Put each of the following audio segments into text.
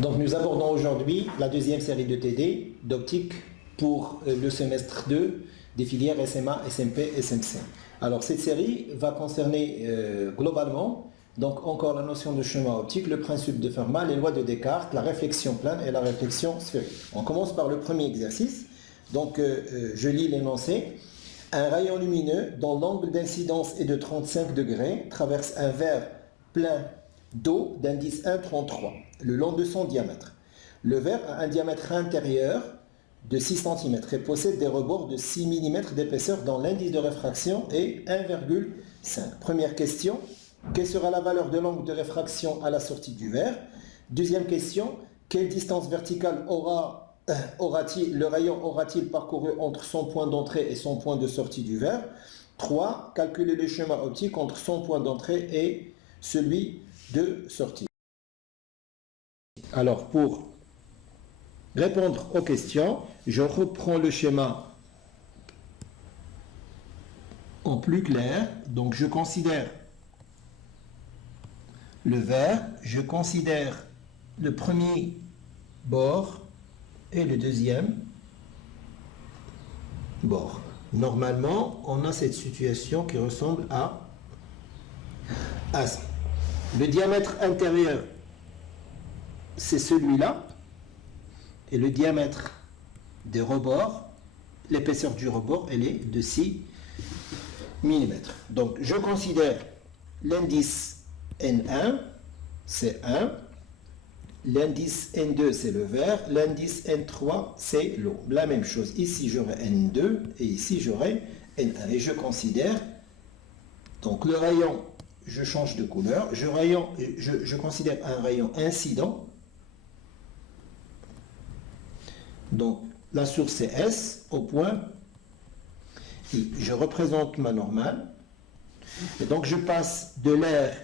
Donc nous abordons aujourd'hui la deuxième série de TD d'optique pour le semestre 2 des filières SMA, SMP, SMC. Alors cette série va concerner globalement donc encore la notion de chemin optique, le principe de Fermat, les lois de Descartes, la réflexion plane et la réflexion sphérique. On commence par le premier exercice. Donc je lis l'énoncé. Un rayon lumineux dont l'angle d'incidence est de 35 degrés traverse un verre plein d'eau d'indice 1,33 le long de son diamètre. Le verre a un diamètre intérieur de 6 cm et possède des rebords de 6 mm d'épaisseur dont l'indice de réfraction est 1,5. Première question, quelle sera la valeur de l'angle de réfraction à la sortie du verre? Deuxième question, quelle distance verticale le rayon aura-t-il parcouru entre son point d'entrée et son point de sortie du verre? 3. Calculer le chemin optique entre son point d'entrée et celui de sortie. Alors, pour répondre aux questions, je reprends le schéma en plus clair. Donc, je considère le verre, je considère le premier bord et le deuxième bord. Normalement, on a cette situation qui ressemble à ça. Le diamètre intérieur, c'est celui-là. Et le diamètre des rebords, l'épaisseur du rebord, elle est de 6 mm. Donc, je considère l'indice N1, c'est 1. L'indice N2, c'est le verre. L'indice N3, c'est l'eau. La même chose. Ici, j'aurai N2 et ici, j'aurai N1. Et je considère, donc le rayon, je change de couleur. Je considère un rayon incident. Donc, la source est S au point I. Je représente ma normale. Et donc, je passe de l'air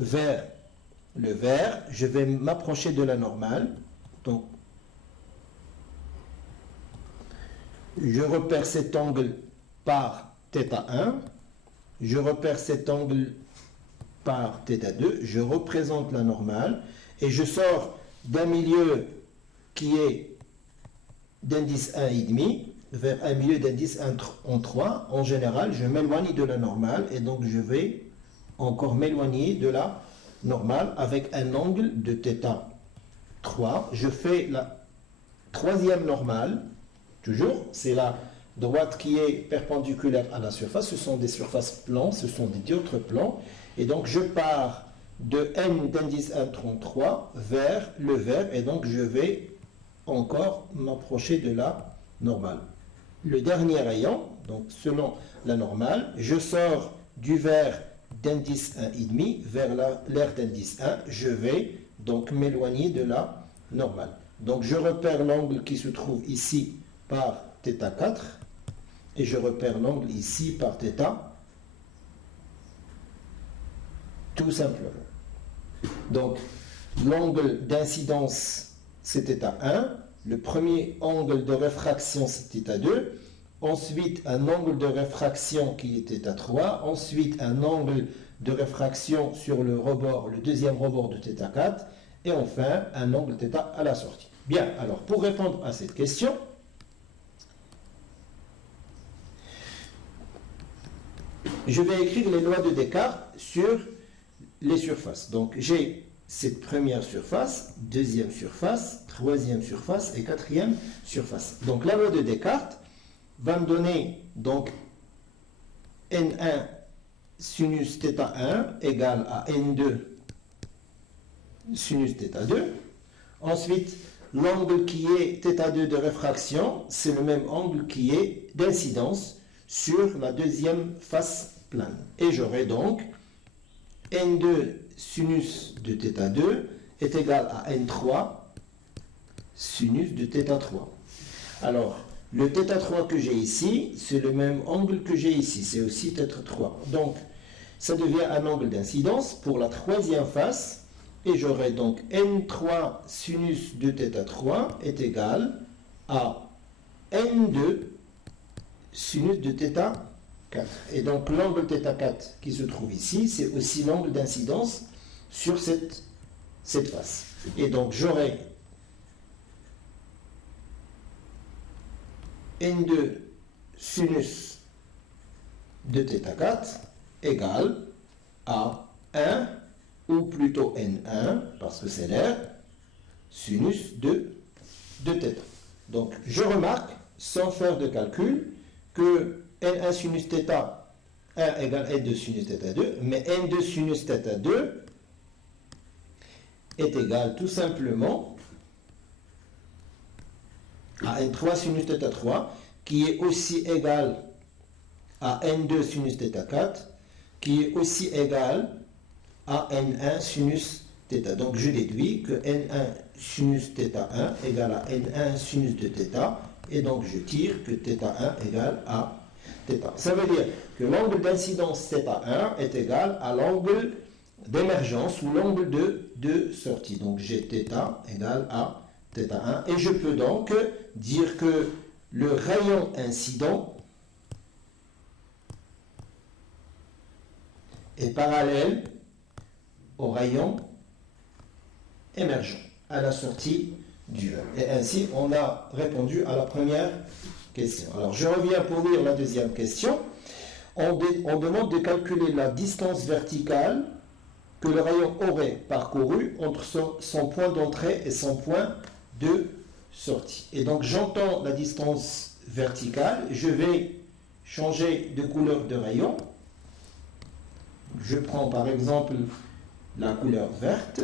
vers le verre, je vais m'approcher de la normale. Donc, je repère cet angle par θ1, je repère cet angle par θ2, je représente la normale et je sors d'un milieu qui est d'indice 1,5 vers un milieu d'indice 1,3. En général, je m'éloigne de la normale et donc je vais encore m'éloigner de la normale avec un angle de θ3. Je fais la troisième normale, toujours, c'est la droite qui est perpendiculaire à la surface. Ce sont des surfaces plans, ce sont des dioptres plans. Et donc je pars de n d'indice 1,33 vers le verre et donc je vais encore m'approcher de la normale. Le dernier rayon, donc selon la normale, je sors du verre d'indice 1,5 vers l'air d'indice 1, je vais donc m'éloigner de la normale. Donc je repère l'angle qui se trouve ici par θ4 et je repère l'angle ici par θ, tout simplement. Donc l'angle d'incidence c'est θ1, le premier angle de réfraction c'est θ2, ensuite un angle de réfraction qui est θ3, ensuite un angle de réfraction sur le rebord, le deuxième rebord de θ4, et enfin un angle θ à la sortie. Bien, alors pour répondre à cette question, je vais écrire les lois de Descartes sur les surfaces. Donc j'ai cette première surface, deuxième surface, troisième surface et quatrième surface. Donc la loi de Descartes va me donner donc N1 sinus θ1 égale à N2 sinus θ2. Ensuite, l'angle qui est θ2 de réfraction, c'est le même angle qui est d'incidence sur la deuxième face plane. Et j'aurai donc N2 sinus de θ2 est égal à N3 sinus de θ3. Alors, le θ3 que j'ai ici, c'est le même angle que j'ai ici, c'est aussi θ3. Donc, ça devient un angle d'incidence pour la troisième face, et j'aurai donc N3 sinus de θ3 est égal à N2 sinus de θ4. Et donc, l'angle θ4 qui se trouve ici, c'est aussi l'angle d'incidence sur cette cette face. Et donc j'aurai N2 sinus de θ4 égale à 1, ou plutôt N1, parce que c'est l'air, sinus de θ. Donc je remarque, sans faire de calcul, que N1 sinus θ1 égale N2 sinus θ2, mais N2 sinus θ2 est égal tout simplement à N3 sinus θ3, qui est aussi égal à N2 sinus θ4, qui est aussi égal à N1 sinus θ. Donc je déduis que N1 sinus θ1 égale à N1 sinus de θ, et donc je tire que θ1 égale à θ. Ça veut dire que l'angle d'incidence θ1 est égal à l'angle d'émergence ou l'angle de sortie. Donc j'ai θ égale à θ1, et je peux donc dire que le rayon incident est parallèle au rayon émergent à la sortie du verre. Et ainsi, on a répondu à la première question. Alors, je reviens pour lire la deuxième question. On demande de calculer la distance verticale que le rayon aurait parcouru entre son point d'entrée et son point de sortie. Et donc, j'entends la distance verticale. Je vais changer de couleur de rayon. Je prends par exemple la couleur verte.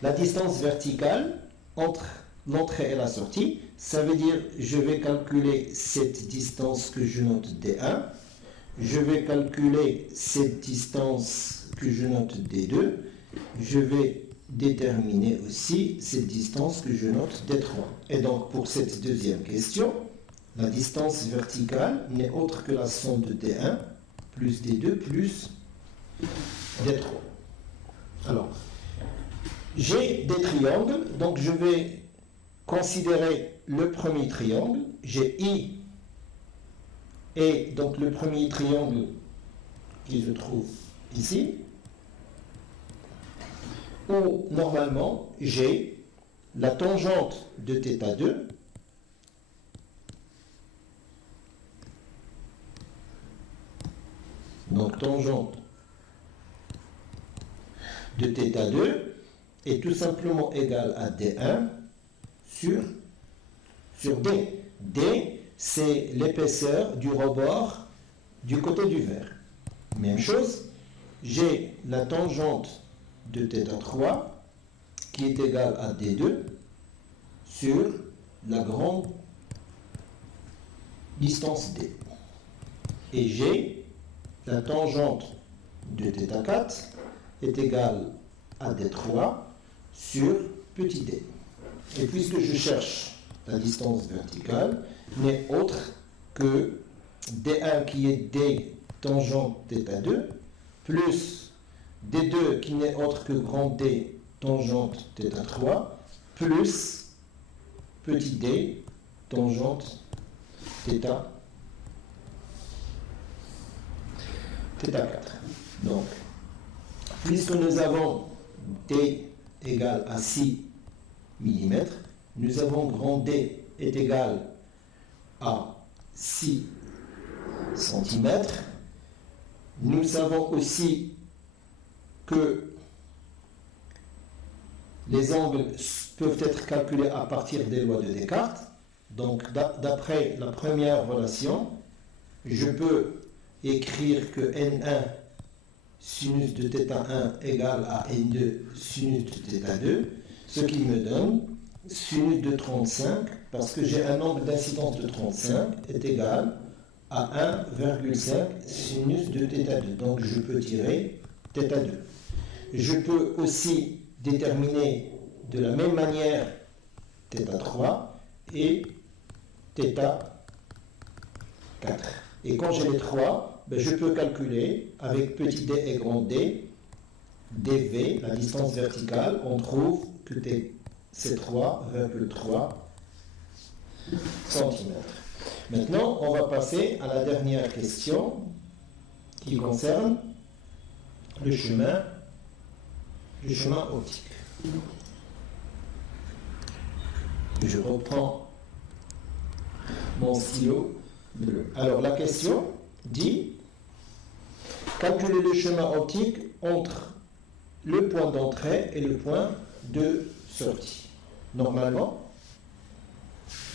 La distance verticale entre l'entrée et la sortie, ça veut dire je vais calculer cette distance que je note D1, je vais calculer cette distance que je note D2, je vais déterminer aussi cette distance que je note D3. Et donc pour cette deuxième question, la distance verticale n'est autre que la somme de D1 plus D2 plus D3. Alors, j'ai des triangles, donc je vais considérer le premier triangle. J'ai I, et donc le premier triangle qui se trouve ici, où normalement j'ai la tangente de θ2 donc tangente de θ2 est tout simplement égale à D1 sur D. D, c'est l'épaisseur du rebord du côté du verre. Même chose, j'ai la tangente de θ3 qui est égale à D2 sur la grande distance D. Et j'ai la tangente de θ4 est égale à D3 sur petit d. Et puisque je cherche la distance verticale, n'est autre que D1 qui est D tangente θ2 plus D2 qui n'est autre que grand D tangente θ3 plus petit d tangente θ4. Donc, puisque nous avons D égale à 6 mm, nous avons grand D est égal à 6 cm. Nous savons aussi que les angles peuvent être calculés à partir des lois de Descartes. Donc, d'après la première relation, je peux écrire que N1 sinus de θ1 égale à N2 sinus de θ2, ce qui me donne sinus de 35, parce que j'ai un angle d'incidence de 35, est égal à 1,5 sinus de θ2. Donc je peux tirer θ2. Je peux aussi déterminer de la même manière θ3 et θ4. Et quand j'ai les trois, je peux calculer avec petit d et grand d, dv, la distance verticale, on trouve que c'est 3,3 cm. Maintenant, on va passer à la dernière question qui concerne le chemin le chemin optique. Je reprends mon stylo bleu. Alors la question dit, calculer le chemin optique entre le point d'entrée et le point de sortie. Normalement,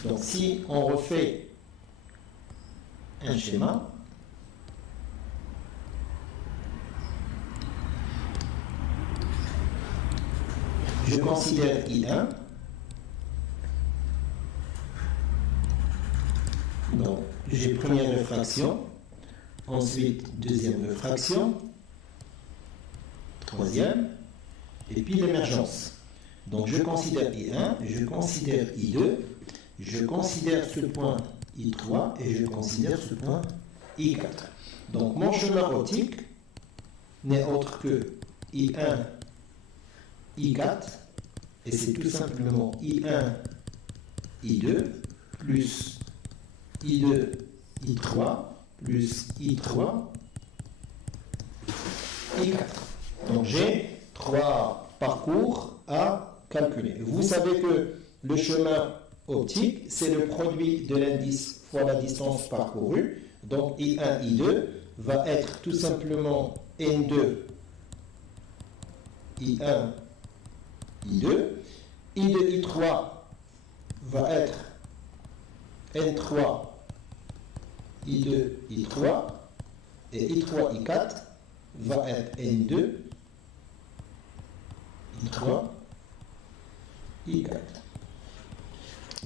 donc si on refait un schéma, je considère I1, donc j'ai première réfraction, ensuite deuxième réfraction, troisième, et puis l'émergence. Donc je considère I1, je considère I2, je considère ce point I3 et je considère ce point I4. Donc mon chemin optique n'est autre que I1, I4, et c'est tout simplement I1, I2, plus I2, I3, plus I3, I4. Donc j'ai 3 parcours à calculer. Vous savez que le chemin optique, c'est le produit de l'indice fois la distance parcourue. Donc I1, I2 va être tout simplement N2, I1, I2. I2, I3 va être N3, I2, I3. Et I3, I4 va être N2, I3, I4.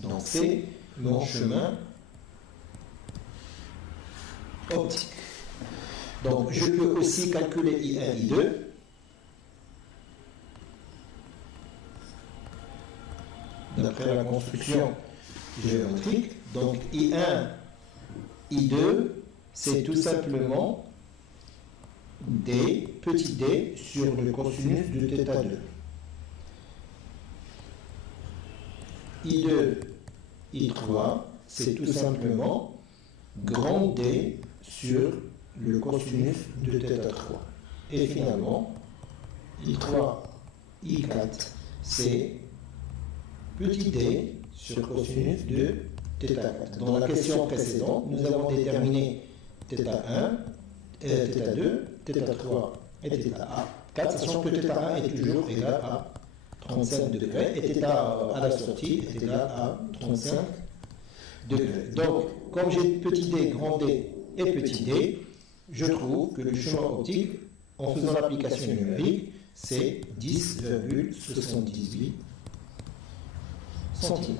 Donc c'est mon chemin optique. Donc je peux aussi calculer I1, I2. D'après la construction géométrique. Donc I1, I2, c'est tout simplement D, petit d, sur le cosinus de θ2. I2, I3, c'est tout simplement grand D sur le cosinus de θ3. Et finalement, I3, I4, c'est petit d sur cosinus de θ4. Dans la question précédente, nous avons déterminé θ1, θ2, θ3 et θ4, sachant que θ1 est toujours égal à 35 degrés et θ à la sortie est égal à 35 degrés. Donc, comme j'ai petit d, grand D et petit d, je trouve que le chemin optique, en faisant l'application numérique, c'est 10,78 cm.